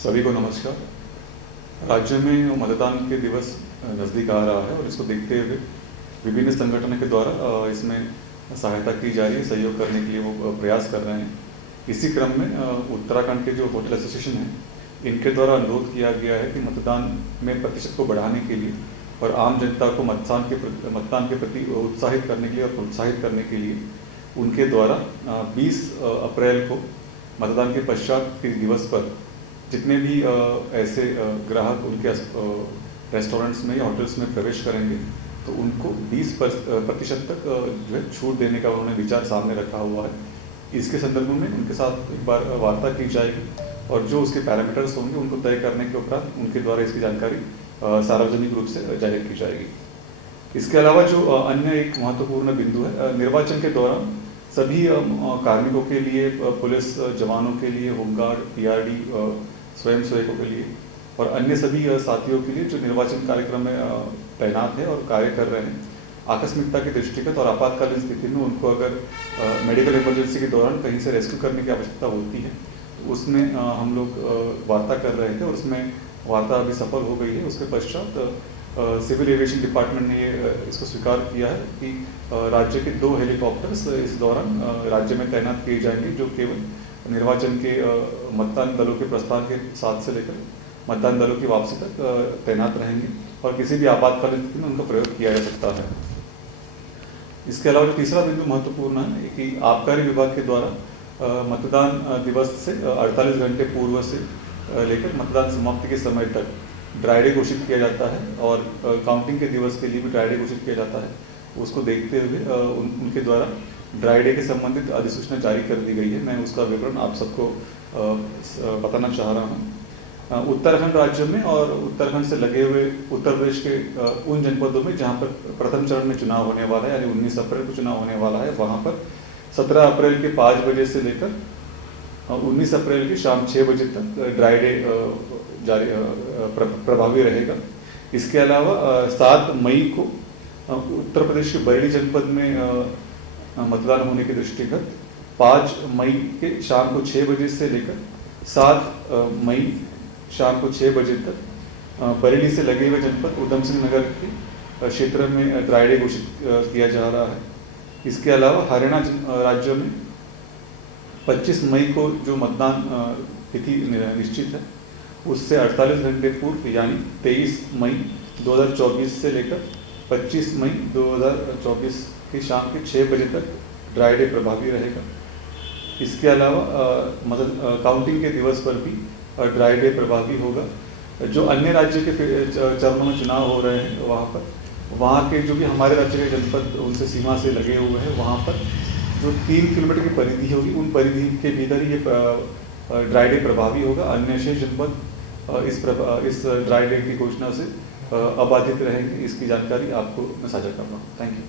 सभी को नमस्कार। राज्य में मतदान के दिवस नज़दीक आ रहा है और इसको देखते हुए विभिन्न संगठनों के द्वारा इसमें सहायता की जा रही है, सहयोग करने के लिए वो प्रयास कर रहे हैं। इसी क्रम में उत्तराखंड के जो होटल एसोसिएशन हैं, इनके द्वारा अनुरोध किया गया है कि मतदान में प्रतिशत को बढ़ाने के लिए और आम जनता को मतदान के प्रति उत्साहित करने के लिए और प्रोत्साहित करने के लिए उनके द्वारा 20 अप्रैल को मतदान के पश्चात के दिवस पर जितने भी ऐसे ग्राहक उनके रेस्टोरेंट्स में या होटल्स में प्रवेश करेंगे तो उनको 20% तक जो है छूट देने का उन्होंने विचार सामने रखा हुआ है। इसके संदर्भ में उनके साथ एक बार वार्ता की जाएगी और जो उसके पैरामीटर्स होंगे उनको तय करने के उपरांत उनके द्वारा इसकी जानकारी सार्वजनिक रूप से जाहिर की जाएगी। इसके अलावा जो अन्य एक महत्वपूर्ण बिंदु है, निर्वाचन के दौरान सभी कार्मिकों के लिए, पुलिस जवानों के लिए, होमगार्ड, पीआरडी, स्वयं सेवकों के लिए और अन्य सभी साथियों के लिए जो निर्वाचन कार्यक्रम में तैनात है और कार्य कर रहे हैं, आकस्मिकता के दृष्टिगत और आपातकालीन स्थिति में उनको अगर मेडिकल इमरजेंसी के दौरान कहीं से रेस्क्यू करने की आवश्यकता होती है तो उसमें हम लोग वार्ता कर रहे थे और उसमें वार्ता अभी सफल हो गई है। उसके पश्चात सिविल एविएशन डिपार्टमेंट ने इसको स्वीकार किया है कि राज्य के 2 हेलीकॉप्टर्स इस दौरान राज्य में तैनात किए जाएंगे जो केवल निर्वाचन के मतदान दलों के प्रस्थान के साथ से लेकर मतदान दलों की वापसी तक तैनात रहेंगे और किसी भी आपातकालीन स्थिति में उनका प्रयोग किया जा सकता है। इसके अलावा जो तीसरा बिंदु महत्वपूर्ण है कि आबकारी विभाग के द्वारा मतदान दिवस से 48 घंटे पूर्व से लेकर मतदान समाप्ति के समय तक ड्राई डे घोषित किया जाता है और काउंटिंग के दिवस के लिए भी ड्राई डे घोषित किया जाता है। उसको देखते हुए उनके द्वारा ड्राई डे के संबंधित अधिसूचना जारी कर दी गई है। मैं उसका विवरण आप सबको बताना चाह रहा हूँ। उत्तराखंड राज्य में और उत्तराखंड से लगे हुए उत्तर प्रदेश के उन जनपदों में जहाँ पर प्रथम चरण में चुनाव होने वाला है, यानी 19 अप्रैल को चुनाव होने वाला है, वहाँ पर 17 अप्रैल के 5 बजे से लेकर 19 अप्रैल की शाम 6 बजे तक ड्राई डे जारी प्रभावी रहेगा। इसके अलावा 7 मई को उत्तर प्रदेश के बरेली जनपद में मतदान होने के दृष्टिगत 5 मई के शाम को 6 बजे से लेकर 7 मई शाम को 6 बजे तक बरेली से लगे हुए जनपद उधम सिंह नगर के क्षेत्र में ड्राई डे घोषित किया जा रहा है। इसके अलावा हरियाणा राज्य में 25 मई को जो मतदान तिथि निश्चित है उससे 48 घंटे पूर्व यानी 23 मई 2024 से लेकर 25 मई 2024 की शाम के 6 बजे तक ड्राई डे प्रभावी रहेगा। इसके अलावा काउंटिंग के दिवस पर भी ड्राई डे प्रभावी होगा। जो अन्य राज्य के चरणों में चुनाव हो रहे हैं वहाँ के जो भी हमारे राज्य के जनपद उनसे सीमा से लगे हुए हैं, वहाँ पर जो 3 किलोमीटर की परिधि होगी उन परिधि के भीतर ये ड्राई डे प्रभावी होगा। अन्य शेष जनपद इस ड्राई डे की घोषणा से अबाधित रहेंगे। इसकी जानकारी आपको मैं साझा कर रहा हूँ। Thank you.